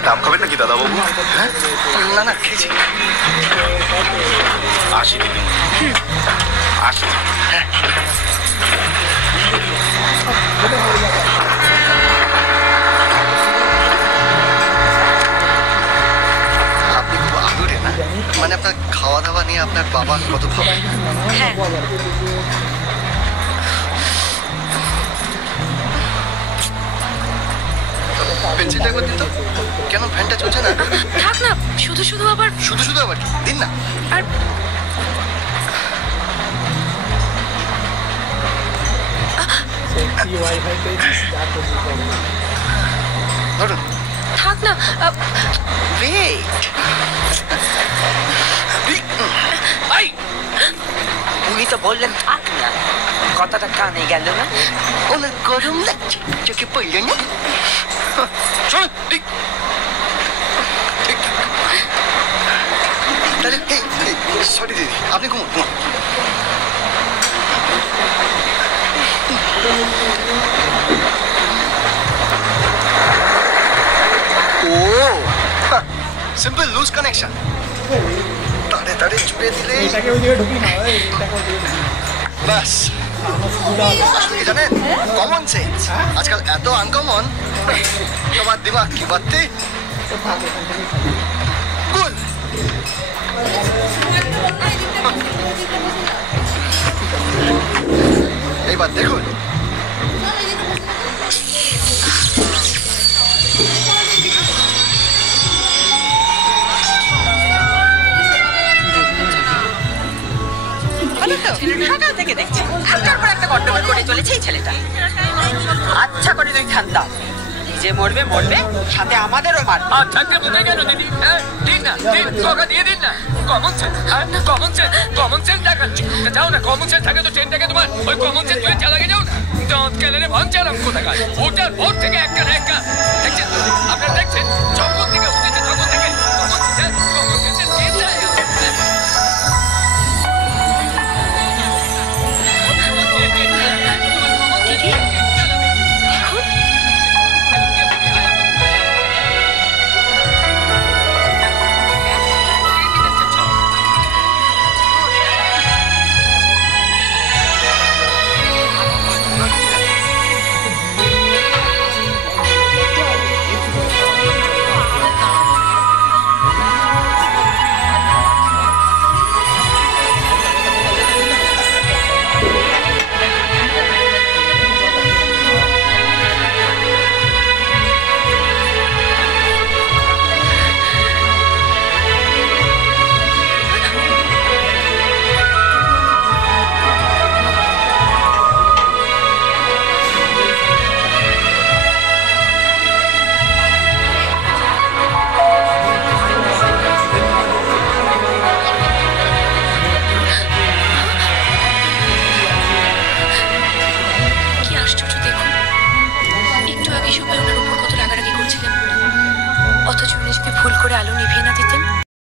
একটা ডাব খাবেন নাকি দাদা বাবু? না না খেয়েছি। আসি দিদি, আসি। আপনি খুব আদুরে না, মানে আপনার খাওয়া দাওয়া নিয়ে আপনার বাবা কত ভাবে। হ্যাঁ পেন্সিলটা একবার দিন তো। কেন ফ্যানটা চলছে না? থাক না, শুধু শুধু আবার শুধু শুধু আবার কি দিন না। আর ধরুন। থাক না। উনি তো বললেন থাক না, কথাটা কানে গেল না। ওনার গরম লাগছে, চোখে পড়ল না। সরি দিদি, আপনি ঘুমুন ঘুমুন। ও সিম্পল লুজ কানেকশন, তারে তারে জুড়ে দিলে বাস। আসলে কি জানেন, কমন সেন্স আজকাল এত আনকমন, তোমার দিমাগ কি বাত্তি কুল। এইবার দেখুন, সকাল থেকে দেখছি একটার পর একটা গন্ডগোল করে চলেছে এই ছেলেটা। আচ্ছা করে তুই ঠান্ডা, নিজে মরবে মরবে, সাথে আমাদেরও মারবে। আচ্ছা বুঝে গেল দিদি, দিন না, দিন টাকা দিয়ে দিন না। কমন সেন্স, কমন সেন্স দেখাচ্ছি। যাও না, কমন সেন্স থাকে তো ট্রেনটাকে তোমার ওই কমন সেন্স তুলে চালাকে যাও না। দাঁত কেলে রে ভাঙ চালাম কোথাকার, ওটার ভোর থেকে একটা